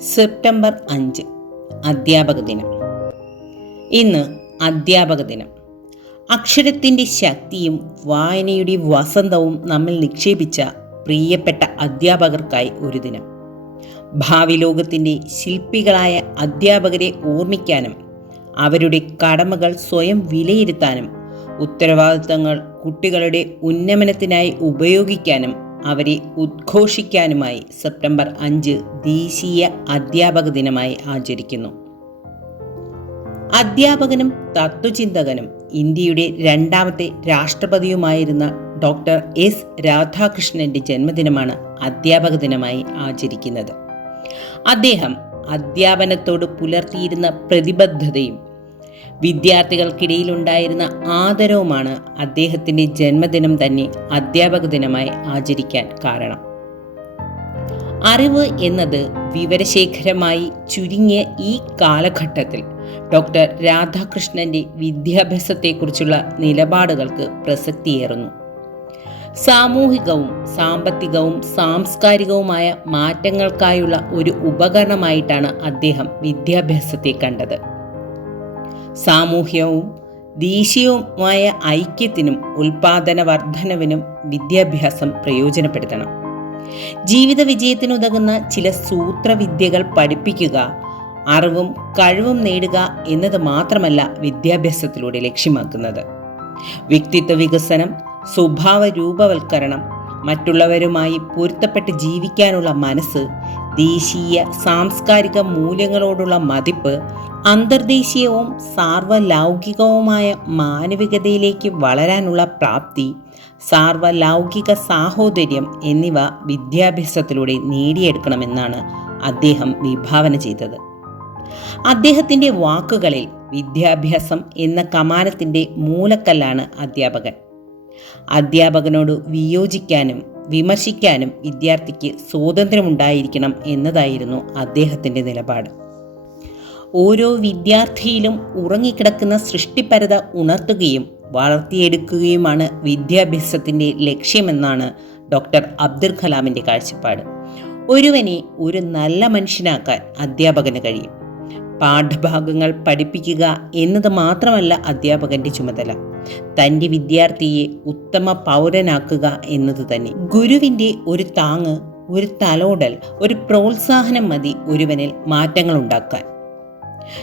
September അഞ്ച് അധ്യാപക ദിനം. ഇന്ന് അധ്യാപക ദിനം. അക്ഷരത്തിന്റെ ശക്തിയും വായനയുടെ വസന്തവും നമ്മിൽ നിക്ഷേപിച്ച പ്രിയപ്പെട്ട അധ്യാപകർക്കായി ഒരു ദിനം. ഭാവി ലോകത്തിന്റെ ശില്പികളായ അധ്യാപകരെ ഓർമ്മിക്കാനും അവരുടെ കടമകൾ സ്വയം വിലയിരുത്താനും ഉത്തരവാദിത്തങ്ങൾ കുട്ടികളുടെ ഉന്നമനത്തിനായി ഉപയോഗിക്കാനും അവരെ ഉദ്ഘോഷിക്കാനുമായി സെപ്റ്റംബർ അഞ്ച് ദേശീയ അധ്യാപക ദിനമായി ആചരിക്കുന്നു. അധ്യാപകനും തത്വചിന്തകനും ഇന്ത്യയുടെ രണ്ടാമത്തെ രാഷ്ട്രപതിയുമായിരുന്ന ഡോക്ടർ എസ് രാധാകൃഷ്ണന്റെ ജന്മദിനമാണ് അധ്യാപക ദിനമായി ആചരിക്കുന്നത്. അദ്ദേഹം അധ്യാപനത്തോട് പുലർത്തിയിരുന്ന പ്രതിബദ്ധതയും വിദ്യാർത്ഥികൾക്കിടയിലുണ്ടായിരുന്ന ആദരവുമാണ് അദ്ദേഹത്തിന്റെ ജന്മദിനം തന്നെ അധ്യാപക ദിനമായി ആചരിക്കാൻ കാരണം. അറിവ് എന്നത് വിവരശേഖരമായി ചുരുങ്ങിയ ഈ കാലഘട്ടത്തിൽ ഡോക്ടർ രാധാകൃഷ്ണന്റെ വിദ്യാഭ്യാസത്തെക്കുറിച്ചുള്ള നിലപാടുകൾക്ക് പ്രസക്തിയേറുന്നു. സാമൂഹികവും സാമ്പത്തികവും സാംസ്കാരികവുമായ മാറ്റങ്ങൾക്കായുള്ള ഒരു ഉപകരണമായിട്ടാണ് അദ്ദേഹം വിദ്യാഭ്യാസത്തെ കണ്ടത്. സാമൂഹ്യവും ദേശീയവുമായ ഐക്യത്തിനും ഉൽപാദന വർധനവിനും വിദ്യാഭ്യാസം പ്രയോജനപ്പെടുത്തണം. ജീവിത വിജയത്തിനുതകുന്ന ചില സൂത്രവിദ്യകൾ പഠിപ്പിക്കുക അറിവും കഴിവും നേടുക എന്നത് മാത്രമല്ല വിദ്യാഭ്യാസത്തിലൂടെ ലക്ഷ്യമാക്കുന്നത്. വ്യക്തിത്വ വികസനം സ്വഭാവ രൂപവൽക്കരണം മറ്റുള്ളവരുമായി പൊരുത്തപ്പെട്ട് ജീവിക്കാനുള്ള മനസ്സ് ദേശീയ സാംസ്കാരിക മൂല്യങ്ങളോടുള്ള മതിപ്പ് അന്തർദേശീയവും സാർവലൗകികവുമായ മാനവികതയിലേക്ക് വളരാനുള്ള പ്രാപ്തി സാർവലൗകിക സാഹോദര്യം എന്നിവ വിദ്യാഭ്യാസത്തിലൂടെ നേടിയെടുക്കണമെന്നാണ് അദ്ദേഹം വിഭാവന ചെയ്തത്. അദ്ദേഹത്തിന്റെ വാക്കുകളിൽ വിദ്യാഭ്യാസം എന്ന കമാനത്തിന്റെ മൂലക്കല്ലാണ് അധ്യാപകൻ. അധ്യാപകനോട് വിയോജിക്കാനും വിമർശിക്കാനും വിദ്യാർത്ഥിക്ക് സ്വാതന്ത്ര്യമുണ്ടായിരിക്കണം എന്നതായിരുന്നു അദ്ദേഹത്തിന്റെ നിലപാട്. ഓരോ വിദ്യാർത്ഥിയിലും ഉറങ്ങിക്കിടക്കുന്ന സൃഷ്ടിപരത ഉണർത്തുകയും വളർത്തിയെടുക്കുകയുമാണ് വിദ്യാഭ്യാസത്തിന്റെ ലക്ഷ്യമെന്നാണ് ഡോക്ടർ അബ്ദുൽ കലാമിന്റെ കാഴ്ചപ്പാട്. ഒരുവനെ ഒരു നല്ല മനുഷ്യനാക്കാൻ അധ്യാപകന് കഴിയും. പാഠഭാഗങ്ങൾ പഠിപ്പിക്കുക എന്നത് മാത്രമല്ല അധ്യാപകന്റെ ചുമതല. തന്റെ വിദ്യാർത്ഥിയെ ഉത്തമ പൗരനാക്കുക എന്നത് തന്നെ. ഗുരുവിന്റെ ഒരു താങ്ങ് ഒരു തലോടൽ ഒരു പ്രോത്സാഹനം മതി ഒരുവനിൽ മാറ്റങ്ങൾ ഉണ്ടാക്കാൻ.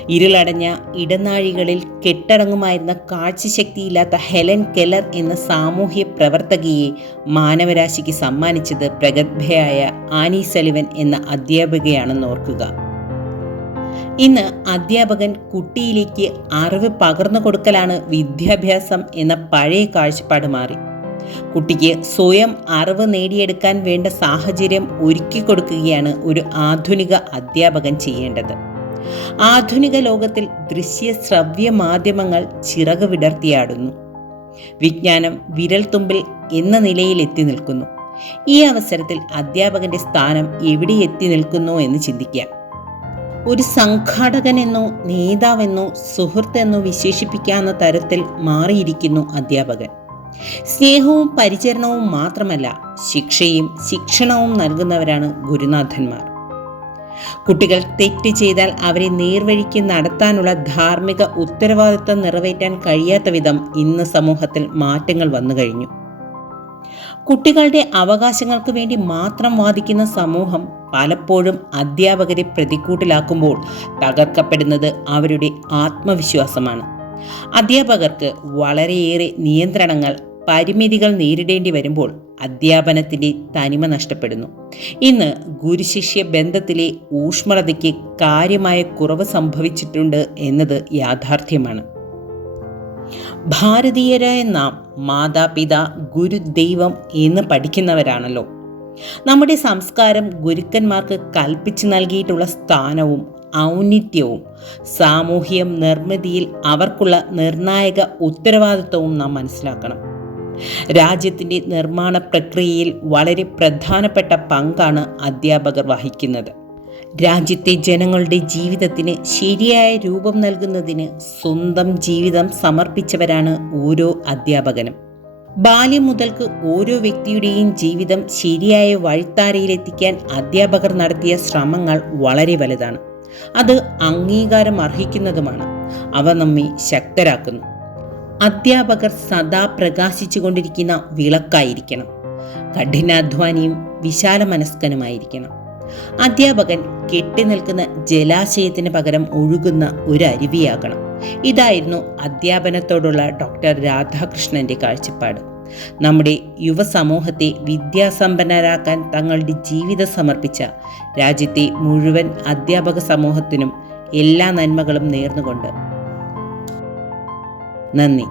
ഇരുളടഞ്ഞ ഇടനാഴികളിൽ കെട്ടടങ്ങുമായിരുന്ന കാഴ്ചശക്തിയില്ലാത്ത ഹെലൻ കെലർ എന്ന സാമൂഹ്യ പ്രവർത്തകയെ മാനവരാശിക്ക് സമ്മാനിച്ചത് പ്രഗത്ഭയായ ആനി സലിവൻ എന്ന അധ്യാപികയാണെന്ന് ഓർക്കുക. ഇന്ന് അധ്യാപകൻ കുട്ടിയിലേക്ക് അറിവ് പകർന്നു കൊടുക്കലാണ് വിദ്യാഭ്യാസം എന്ന പഴയ കാഴ്ചപ്പാട് മാറി. കുട്ടിക്ക് സ്വയം അറിവ് നേടിയെടുക്കാൻ വേണ്ട സാഹചര്യം ഒരുക്കി കൊടുക്കുകയാണ് ഒരു ആധുനിക അധ്യാപകൻ ചെയ്യേണ്ടത്. ആധുനിക ലോകത്തിൽ ദൃശ്യ ശ്രവ്യ മാധ്യമങ്ങൾ ചിറക് വിടർത്തിയാടുന്നു. വിജ്ഞാനം വിരൽത്തുമ്പിൽ എന്ന നിലയിൽ എത്തി നിൽക്കുന്നു. ഈ അവസരത്തിൽ അധ്യാപകന്റെ സ്ഥാനം എവിടെ എത്തി നിൽക്കുന്നു എന്ന് ചിന്തിക്കാം. ഒരു സംഘാടകനെന്നോ നേതാവെന്നോ സുഹൃത്തെന്നോ വിശേഷിപ്പിക്കാവുന്ന തരത്തിൽ മാറിയിരിക്കുന്നു അധ്യാപകൻ. സ്നേഹവും പരിചരണവും മാത്രമല്ല ശിക്ഷയും ശിക്ഷണവും നൽകുന്നവരാണ് ഗുരുനാഥന്മാർ. കുട്ടികൾ തെറ്റ് ചെയ്താൽ അവരെ നേർവഴിക്ക് നടത്താനുള്ള ധാർമ്മിക ഉത്തരവാദിത്വം നിറവേറ്റാൻ കഴിയാത്ത വിധം ഇന്ന് സമൂഹത്തിൽ മാറ്റങ്ങൾ വന്നു കഴിഞ്ഞു. കുട്ടികളുടെ അവകാശങ്ങൾക്ക് വേണ്ടി മാത്രം വാദിക്കുന്ന സമൂഹം പലപ്പോഴും അധ്യാപകരെ പ്രതിക്കൂട്ടിലാക്കുമ്പോൾ തകർക്കപ്പെടുന്നത് അവരുടെ ആത്മവിശ്വാസമാണ്. അധ്യാപകർക്ക് വളരെയേറെ നിയന്ത്രണങ്ങൾ പരിമിതികൾ നേരിടേണ്ടി വരുമ്പോൾ അധ്യാപനത്തിന്റെ തനിമ നഷ്ടപ്പെടുന്നു. ഇന്ന് ഗുരുശിഷ്യ ബന്ധത്തിലെ ഊഷ്മളതയ്ക്ക് കാര്യമായ കുറവ് സംഭവിച്ചിട്ടുണ്ട് എന്നത് യാഥാർത്ഥ്യമാണ്. ഭാരതീയരായ നാം മാതാപിതാ ഗുരുദൈവം എന്ന് പഠിക്കുന്നവരാണല്ലോ. നമ്മുടെ സംസ്കാരം ഗുരുക്കന്മാർക്ക് കൽപ്പിച്ചു നൽകിയിട്ടുള്ള സ്ഥാനവും ഔന്നിത്യവും സാമൂഹ്യ നിർമ്മിതിയിൽ അവർക്കുള്ള നിർണായക ഉത്തരവാദിത്വവും നാം മനസ്സിലാക്കണം. രാജ്യത്തിന്റെ നിർമ്മാണ പ്രക്രിയയിൽ വളരെ പ്രധാനപ്പെട്ട പങ്കാണ് അധ്യാപകർ വഹിക്കുന്നത്. രാജ്യത്തെ ജനങ്ങളുടെ ജീവിതത്തിന് ശരിയായ രൂപം നൽകുന്നതിന് സ്വന്തം ജീവിതം സമർപ്പിച്ചവരാണ് ഓരോ അധ്യാപകനും. ബാല്യം മുതൽക്ക് ഓരോ വ്യക്തിയുടെയും ജീവിതം ശരിയായ വഴിത്താരയിലെത്തിക്കാൻ അധ്യാപകർ നടത്തിയ ശ്രമങ്ങൾ വളരെ വലുതാണ്. അത് അംഗീകാരം അർഹിക്കുന്നതുമാണ്. അവ നമ്മെ ശക്തരാക്കുന്നു. അധ്യാപകർ സദാ പ്രകാശിച്ചുകൊണ്ടിരിക്കുന്ന വിളക്കായിരിക്കണം. കഠിനാധ്വാനിയും വിശാല മനസ്കനുമായിരിക്കണം അധ്യാപകൻ കെട്ടിനിൽക്കുന്ന ജലാശയത്തിന് പകരം ഒഴുകുന്ന ഒരു അരുവിയാകണം. ഇതായിരുന്നു അധ്യാപനത്തോടുള്ള ഡോക്ടർ രാധാകൃഷ്ണന്റെ കാഴ്ചപ്പാട്. നമ്മുടെ യുവസമൂഹത്തെ വിദ്യാസമ്പന്നരാക്കാൻ തങ്ങളുടെ ജീവിതം സമർപ്പിച്ച രാജ്യത്തെ മുഴുവൻ അധ്യാപക സമൂഹത്തിനും എല്ലാ നന്മകളും നേർന്നുകൊണ്ട്. നന്ദി.